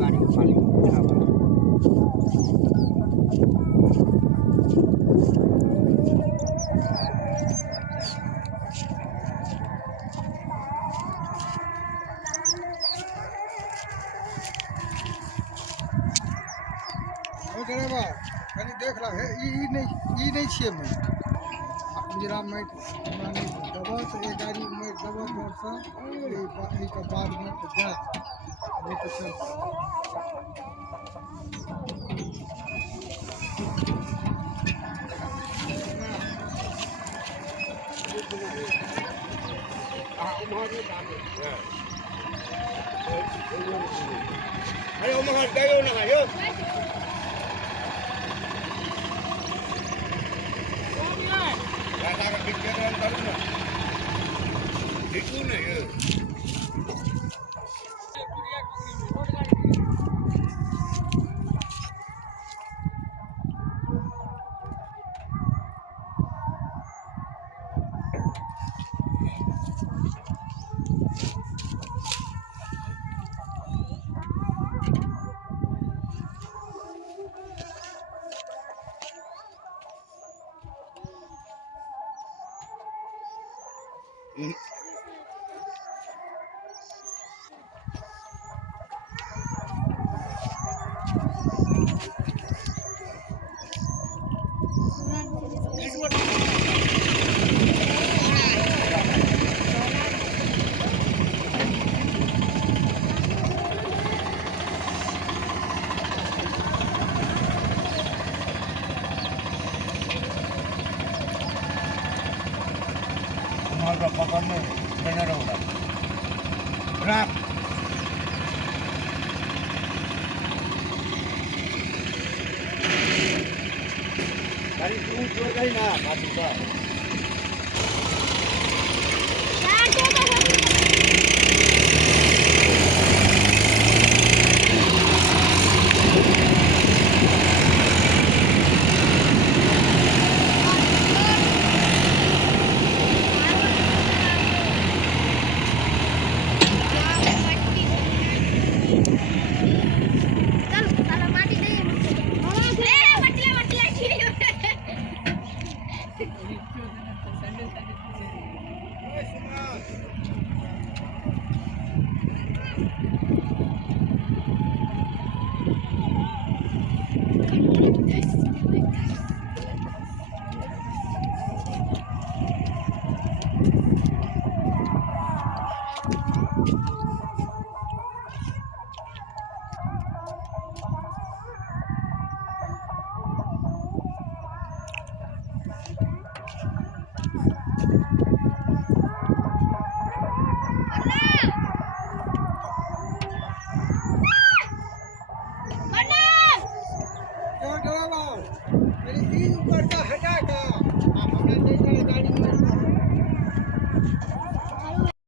गाड़ी के मालिक यहाँ पर। ड्राइवर कनी देख रहा है ई नहीं छिए माटि उजरा माटि हमरा नहीं देबह तऽ एक गाड़ी माटि देबह घरसँ एहिके बादमे तऽ जायत नहीं तो चल अरे ओ मगर गयो ना यो राता का बिके रन करू ना देखू ना यो हमारा पकड़ने बना रहोगा रात गाड़ी तू जोड़ गई ना बाकी का ड्राइवर मेरी ई ऊपर का हटा का